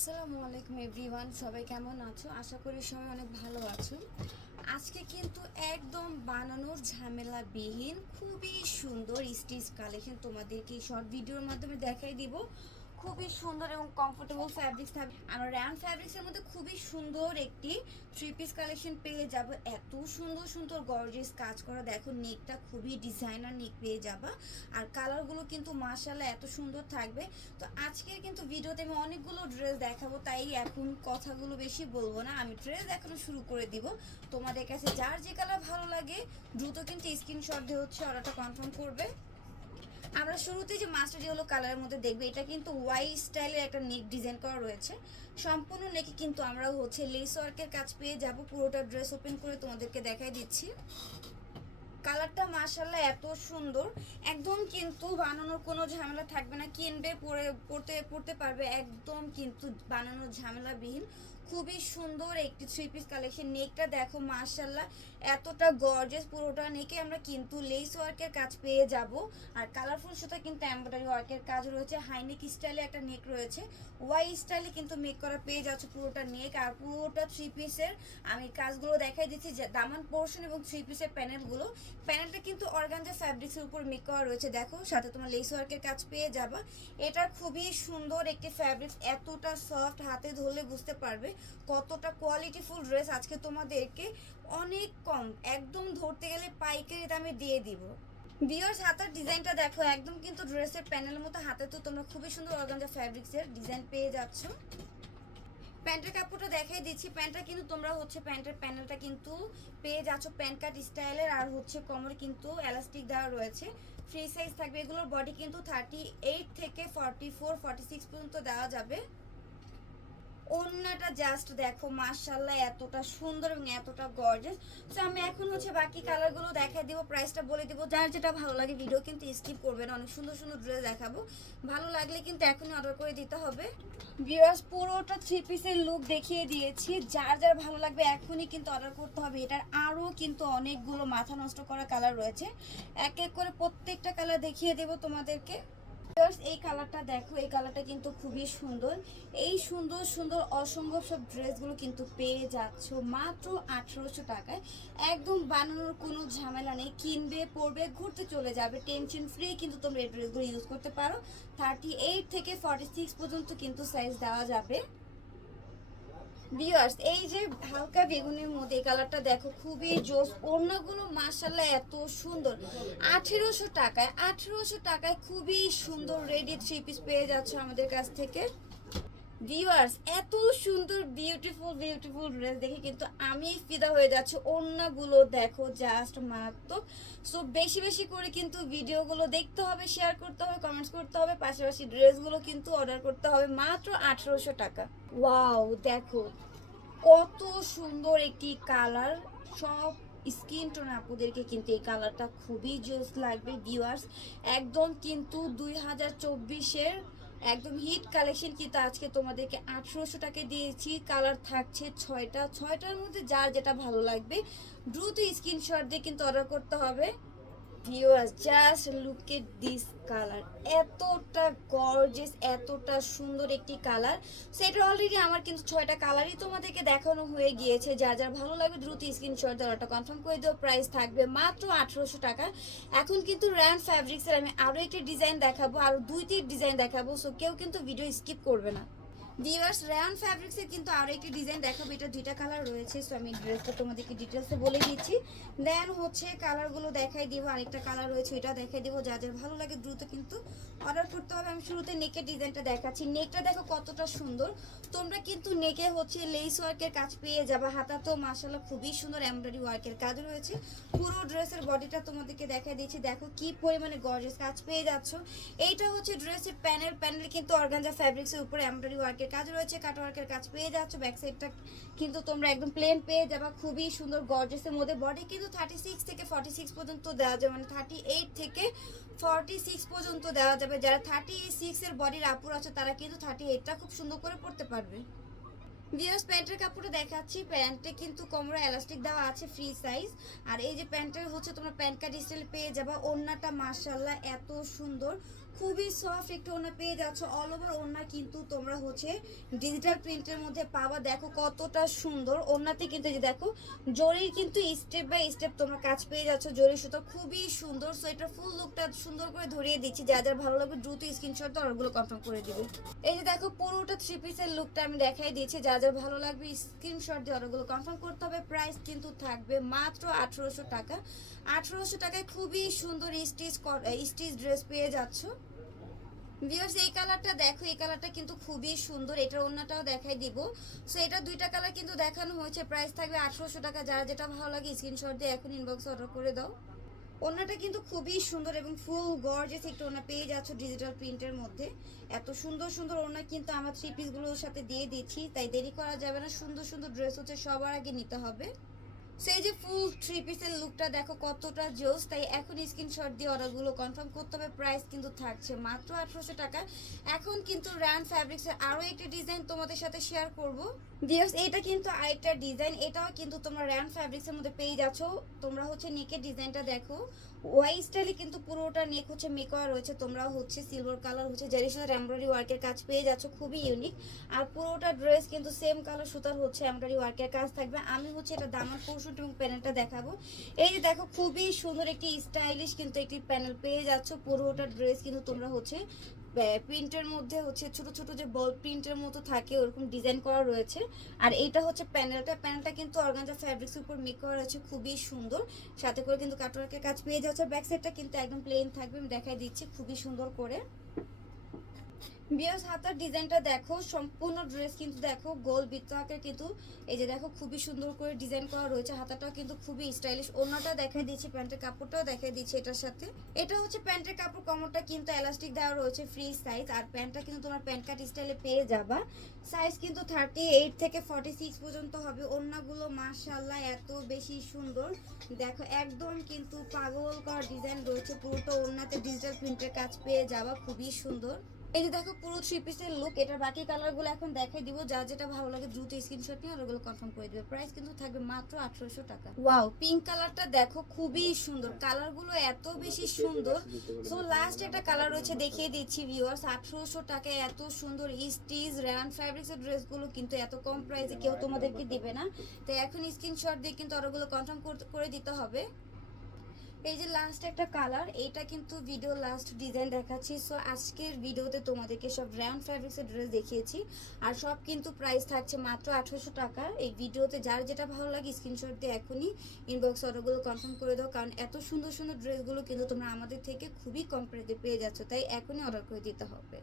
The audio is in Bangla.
আসসালামু আলাইকুম এভরিওয়ান, সবাই কেমন আছো? আশা করি সবাই অনেক ভালো আছো। আজকে কিন্তু একদম বানানোর ঝামেলাবিহীন, খুবই সুন্দর স্টিচ কালেকশন তোমাদেরকে শর্ট ভিডিওর মাধ্যমে দেখাই দিব। খুবই সুন্দর এবং কমফোর্টেবল ফ্যাব্রিক্স থাকবে। আমরা র্যাম ফ্যাব্রিক্সের মধ্যে খুবই সুন্দর একটি থ্রি পিস কালেকশন পেয়ে যাব। এত সুন্দর সুন্দর গর্জিয়াস কাজ করা। দেখো নেকটা খুবই ডিজাইনার নেক পেয়ে যাবা। আর কালারগুলো কিন্তু মাশাল্লাহ এত সুন্দর থাকবে। তো আজকের কিন্তু ভিডিওতে আমি অনেকগুলো ড্রেস দেখাবো, তাই এখন কথাগুলো বেশি বলব না। আমি ড্রেস দেখানো শুরু করে দিব। তোমাদের কাছে যার যে কালার ভালো লাগে, দ্রুত কিন্তু স্ক্রিনশট দিয়ে হচ্ছে অর্ডারটা কনফার্ম করবে। আমরা শুরুতে যে মাস্টার ইয়েলো কালারের মধ্যে দেখবে, এটা কিন্তু ওয়াই স্টাইলের একটা নেক ডিজাইন করা রয়েছে। সম্পূর্ণ নেকে কিন্তু আমরা হচ্ছে লেস ওয়ার্কের কাজ পেয়ে যাব। পুরোটা ড্রেস ওপেন করে তোমাদেরকে দেখাই দিচ্ছি। কালারটা মাশাল্লাহ এত সুন্দর। একদম কিন্তু বানানোর কোনো ঝামেলা থাকবে না। কিনবে, পরে পড়তে পড়তে পারবে। একদম কিন্তু বানানোর ঝামেলাবিহীন। খুবই সুন্দর একটি থ্রি পিস কালেকশন নেকটা দেখো মাশাল্লাহ এতটা গর্জেস পুরোটা নেকে আমরা কিন্তু লেস ওয়ার্কের কাজ পেয়ে যাব। আর কালারফুল সুতা কিন্তু এমব্রয়ডারি ওয়ার্কের কাজ রয়েছে। হাইনেক স্টাইলে একটা নেক রয়েছে। ওয়াই স্টাইলে কিন্তু মেক করা পেয়ে যাচ্ছে পুরোটা নেক আর পুরোটা থ্রি পিসের আমি কাজগুলো দেখাই দিচ্ছি যে দামান পোর্শন এবং থ্রি পিসের প্যানেলগুলো প্যানেলটা কিন্তু অর্গানজা ফ্যাব্রিক্সের উপর মেক করা রয়েছে। দেখো, সাথে তোমার লেস ওয়ার্কের কাজ পেয়ে যাবা। এটা খুবই সুন্দর একটি ফ্যাব্রিক্স এতটা সফট হাতে ধরলে বুঝতে পারবে কতটা কোয়ালিটিফুল ড্রেস আজকে তোমাদেরকে অনেক কম, একদম ধরতে গেলে পাইকারি দামে দিয়ে দিব। বিয়ার্স হাতার ডিজাইনটা দেখো, একদম কিন্তু ড্রেসের প্যানেলের মতো, হাতে তো তোমরা খুবই সুন্দর অর্গানজা ফ্যাব্রিক্সের ডিজাইন পেয়ে যাচ্ছ। প্যান্টের কাপড়টা দেখাই দিচ্ছি। প্যান্টটা কিন্তু তোমরা হচ্ছে প্যান্টের প্যানেলটা কিন্তু পেয়ে যাচ্ছ। প্যান্ট কাট স্টাইলের আর হচ্ছে কোমরে কিন্তু এলাস্টিক দেওয়া রয়েছে। ফ্রি সাইজ থাকবে। এগুলোর বডি কিন্তু থার্টি এইট থেকে ফর্টি ফোর, ফর্টি সিক্স পর্যন্ত দেওয়া যাবে। ওন্নাটা জাস্ট দেখো মাশাল্লাহ এতটা সুন্দর এবং এতটা গর্জাস তো আমি এখন হচ্ছে বাকি কালারগুলো দেখাই দিব প্রাইসটা বলে দিব। যার যেটা ভালো লাগে ভিডিও কিন্তু স্কিপ করবে না। অনেক সুন্দর সুন্দর ড্রেস দেখাবো। ভালো লাগলে কিন্তু এখনই অর্ডার করে দিতে হবে। ভিউয়ার্স পুরোটা থ্রি পিসের লুক দেখিয়ে দিয়েছি। যার যার ভালো লাগবে, এখনই কিন্তু অর্ডার করতে হবে। এটার আরও কিন্তু অনেকগুলো মাথা নষ্ট করা কালার রয়েছে। এক এক করে প্রত্যেকটা কালার দেখিয়ে দেবো তোমাদেরকে। Viewers, এই কালারটা দেখো এই কালারটা কিন্তু খুবই সুন্দর। এই সুন্দর সুন্দর অসম্ভব সব ড্রেসগুলো কিন্তু পেয়ে যাচ্ছ মাত্র আঠেরোশো টাকায়। একদম বানানোর কোনো ঝামেলা নেই কিনবে পরবে ঘুরতে চলে যাবে টেনশন ফ্রি কিন্তু তোমরা এই ড্রেসগুলো ইউজ করতে পারো। থার্টি এইট থেকে ফর্টি সিক্স পর্যন্ত কিন্তু সাইজ দেওয়া যাবে। ভিউয়ার্স এই যে হালকা বেগুনের মধ্যে এই কালারটা দেখো, খুবই জোস। অন্যগুলো মাসাল্লা এত সুন্দর। আঠেরোশো টাকায় আঠেরোশো টাকায় খুবই সুন্দর রেডি থ্রি পিস পেয়ে যাচ্ছে আমাদের কাছ থেকে। ভিউয়ার্স এত সুন্দর বিউটিফুল বিউটিফুল ড্রেস দেখে কিন্তু আমি ফিদা হয়ে যাচ্ছি। অন্যগুলো দেখো জাস্ট মারাত্মক সো বেশি বেশি করে কিন্তু ভিডিওগুলো দেখতে হবে শেয়ার করতে হবে কমেন্টস করতে হবে, পাশাপাশি ড্রেসগুলো কিন্তু অর্ডার করতে হবে মাত্র আঠেরোশো টাকা। ওয়াও দেখো কত সুন্দর একটি কালার সব স্কিন টোন আপুদেরকে কিন্তু এই কালারটা খুবই জোস লাগবে। ভিউয়ার্স একদম কিন্তু দুই হাজার চব্বিশের একদম হিট কালেকশন কিন্তু আজকে তোমাদেরকে আঠেরোশো টাকা দিয়েছি। কালার থাকছে ছয়টা। ছয়টার মধ্যে যার যেটা ভালো লাগবে, দ্রুত স্ক্রিনশট দিয়ে কিন্তু অর্ডার করতে হবে। Viewers just look at this colour এতটা গর্জেস এতটা সুন্দর একটি কালার সেটা অলরেডি আমার কিন্তু ছয়টা কালারই তোমাদেরকে দেখানো হয়ে গিয়েছে। যা যার ভালো লাগবে দ্রুত স্ক্রিনশট দেওয়াটা কনফার্ম করে দেওয়া প্রাইস থাকবে মাত্র আঠেরোশো টাকা। এখন কিন্তু র্যান ফ্যাব্রিক্সের আমি আরও একটি ডিজাইন দেখাবো আরও দুইটি ডিজাইন দেখাবো। সো কেউ কিন্তু ভিডিও স্কিপ করবে না। ভিউয়ার্স র্যান ফ্যাব্রিক্সের কিন্তু আরও একটি ডিজাইন দেখাবো। এটা দুইটা কালার রয়েছে সো আমি ড্রেসটা তোমাদেরকে ডিটেলসে বলে দিচ্ছি। দেন হচ্ছে কালারগুলো দেখাই দিব, আরেকটা কালার রয়েছে এটা দেখাই দিব। যা যা ভালো লাগে দ্রুত কিন্তু অর্ডার করতে হবে। আমি শুরুতে নেকের ডিজাইনটা দেখাচ্ছি। নেকটা দেখো কতটা সুন্দর। তোমরা কিন্তু নেকে হচ্ছে লেস ওয়ার্কের কাজ পেয়ে যাবে। হাতা তো মাসাল্লাহ খুবই সুন্দর এমব্রয়ডারি ওয়ার্কের কাজ রয়েছে। পুরো ড্রেসের বডিটা তোমাদেরকে দেখাই দিচ্ছি। দেখো কি পরিমাণে গর্জেস কাজ পেয়ে যাচ্ছ। এইটা হচ্ছে ড্রেসের প্যানেল প্যানেল কিন্তু অর্গানজা ফ্যাব্রিক্সের উপরে এমব্রয়ডারি ওয়ার্কের কাজ রয়েছে কাট ওয়ার্কের কাজ পেয়ে যাচ্ছ ব্যাক সাইডটা কিন্তু তোমরা একদম প্লেন পেয়ে যাবা, খুবই সুন্দর গর্জেসের মধ্যে বডি কিন্তু থার্টি সিক্স থেকে ফর্টি সিক্স পর্যন্ত দেওয়া যাবে মানে থার্টি এইট থেকে ফর্টি সিক্স পর্যন্ত দেওয়া যাবে, যারা থার্টি সিক্সের বডির আপুর আছে, তারা কিন্তু থার্টি এইটটা খুব সুন্দর করে পড়তে পারবে। ভিউয়ার্স প্যান্টের কাপড়টা দেখাচ্ছি, প্যান্টে কিন্তু কোমরে এলাস্টিক দেওয়া আছে ফ্রি সাইজ আর এই যে প্যান্টের হচ্ছে তোমরা প্যান্ট কাট স্টাইল পেয়ে যাবা, ওড়নাটা মাশাল্লাহ এত সুন্দর খুবই সফট একটু ওনা পেয়ে যাচ্ছ অল ওভার ওনা কিন্তু তোমরা হচ্ছে ডিজিটাল প্রিন্টের মধ্যে পাবা। দেখো কতটা সুন্দর ওনাতে কিন্তু যে দেখো, জরির কিন্তু স্টেপ বাই স্টেপ তোমরা কাজ পেয়ে যাচ্ছ। জরি সুতো খুবই সুন্দর সো এটা ফুল লুকটা সুন্দর করে ধরিয়ে দিচ্ছি। যা যার ভালো লাগবে দ্রুত স্ক্রিনশট তো ওগুলো কনফার্ম করে দিবে। এই যে দেখো পুরোটা থ্রি পিসের লুকটা আমি দেখাই দিয়েছি যা যার ভালো লাগবে স্ক্রিনশট দিয়ে অর্ডারগুলো কনফার্ম করতে হবে। প্রাইস কিন্তু থাকবে মাত্র আঠেরোশো টাকা। আঠেরোশো টাকায় খুবই সুন্দর স্টিচ স্টিচ ড্রেস পেয়ে যাচ্ছ। ভিউয়ার্স এই কালারটা দেখো, এই কালারটা কিন্তু খুবই সুন্দর। এটার অন্যটাও দেখাই দিব। সো এটা দুইটা কালার কিন্তু দেখানো হয়েছে। প্রাইস থাকবে আঠারোশো টাকা। যারা যেটা ভালো লাগে স্ক্রিনশট দিয়ে এখন ইনবক্সে অর্ডার করে দাও। ওনাটা কিন্তু খুবই সুন্দর এবং ফুল গর্জেস একটা ওনা পেয়ে যাচ্ছ ডিজিটাল প্রিন্টের মধ্যে। এত সুন্দর সুন্দর ওনা কিন্তু আমার থ্রি পিসগুলোর সাথে দিয়ে দিচ্ছি। তাই দেরি করা যাবে না। সুন্দর সুন্দর ড্রেস হচ্ছে, সবার আগে নিতে হবে। সেই যে ফুল থ্রি পিসের লুকটা দেখো কতটা জোস। তাই এখন স্ক্রিনশট দিয়ে অর্ডারগুলো কনফার্ম করতে হবে। প্রাইস কিন্তু থাকছে মাত্র আঠারোশো টাকা। এখন কিন্তু র্যান ফ্যাব্রিক্সের আরও একটি ডিজাইন তোমাদের সাথে শেয়ার করব। ভিউয়ার্স এটা কিন্তু আরেকটা ডিজাইন এটাও কিন্তু তোমরা র্যান ফ্যাব্রিক্সের মধ্যে পেয়ে যাচ্ছ। তোমরা হচ্ছে নেকের ডিজাইনটা দেখো। ওয়াই স্টাইলে কিন্তু পুরোটা নেক হচ্ছে মেক করা রয়েছে। তোমরা হচ্ছে সিলভার কালার হচ্ছে সাথে এমব্রয়ডারি ওয়ার্কের কাজ পেয়ে যাচ্ছ। খুবই ইউনিক আর পুরোটা ড্রেস কিন্তু সেম কালার সুতার হচ্ছে এমব্রয়ডারি ওয়ার্কের কাজ থাকবে। আমি হচ্ছে এটা দামার পোর্শন এবং প্যানেলটা দেখাবো। এই যে দেখো, খুবই সুন্দর একটি স্টাইলিশ কিন্তু একটি প্যানেল পেয়ে যাচ্ছ। পুরোটা ড্রেস কিন্তু তোমরা হচ্ছে প্রিন্টের মধ্যে হচ্ছে ছোট ছোট যে বল প্রিন্টের মতো থাকে, ওরকম ডিজাইন করা রয়েছে। আর এইটা হচ্ছে প্যানেলটা প্যানেলটা কিন্তু অর্গানজা ফ্যাব্রিক্স উপর মেক করা রয়েছে, খুবই সুন্দর। সাথে করে কিন্তু কাটওয়ার্কের কাজ পেয়ে যাচ্ছে। ব্যাক সাইডটা কিন্তু একদম প্লেন থাকবে। আমি দেখাই দিচ্ছি, খুবই সুন্দর করে। বিয়াস হাতার ডিজাইনটা দেখো, সম্পূর্ণ ড্রেস কিন্তু দেখো গোল বৃত্ত আকার কিন্তু, এই যে দেখো, খুবই সুন্দর করে ডিজাইন করা রয়েছে। হাতাটাও কিন্তু খুবই স্টাইলিশ ওনাটা দেখাই দিচ্ছি, প্যান্টের কাপড়টাও দেখাই দিচ্ছি এটার সাথে। এটা হচ্ছে প্যান্টের কাপড়, কমরটা কিন্তু এলাস্টিক দেওয়া রয়েছে ফ্রি সাইজ আর প্যান্টটা কিন্তু তোমার প্যান্ট কাট স্টাইলে পেয়ে যাবা। সাইজ কিন্তু থার্টি এইট থেকে ফর্টি সিক্স পর্যন্ত হবে। ওড়নাগুলো মার্শাল্লাহ এত বেশি সুন্দর। দেখো, একদম কিন্তু পাগল করা ডিজাইন রয়েছে। পুরোটা ওনাতে ডিজিটাল প্রিন্টের কাজ পেয়ে যাবা। খুবই সুন্দর। এই যে দেখো, পুরো থ্রি পিসের লুক এটার বাকি কালারগুলো এখন দেখাই দিব। যা যেটা ভালো লাগে, দ্রুত স্ক্রিনশট নিয়ে ওগুলো কনফার্ম করে দিবে। প্রাইস কিন্তু থাকবে মাত্র আঠারোশো টাকা। ওয়াও পিঙ্ক কালারটা দেখো, খুবই সুন্দর। কালারগুলো এত বেশি সুন্দর। সো লাস্ট একটা কালার রয়েছে, দেখিয়ে দিচ্ছি ভিউয়ার্স আঠারোশো টাকায় এত সুন্দর স্টিচ র্যান ফ্যাব্রিক্সের ড্রেসগুলো কিন্তু এত কম প্রাইসে কেউ তোমাদেরকে দিবে না। তো এখন স্ক্রিনশট দিয়ে কিন্তু ওগুলো কনফার্ম করে দিতে হবে। এই যে লাস্ট একটা কালার এইটা কিন্তু ভিডিও লাস্ট ডিজাইন দেখাচ্ছি। সো আজকের ভিডিওতে তোমাদেরকে সব র্যান্ড ফ্যাব্রিক্সের ড্রেস দেখিয়েছি। আর সব কিন্তু প্রাইস থাকছে মাত্র আঠারোশো টাকা। এই ভিডিওতে যার যেটা ভালো লাগে স্ক্রিনশট দিয়ে এখনই ইনবক্স অর্ডারগুলো কনফার্ম করে দাও। কারণ এত সুন্দর সুন্দর ড্রেসগুলো কিন্তু তোমরা আমাদের থেকে খুবই কম প্রাইসে পেয়ে যাচ্ছ, তাই এখনই অর্ডার করে দিতে হবে।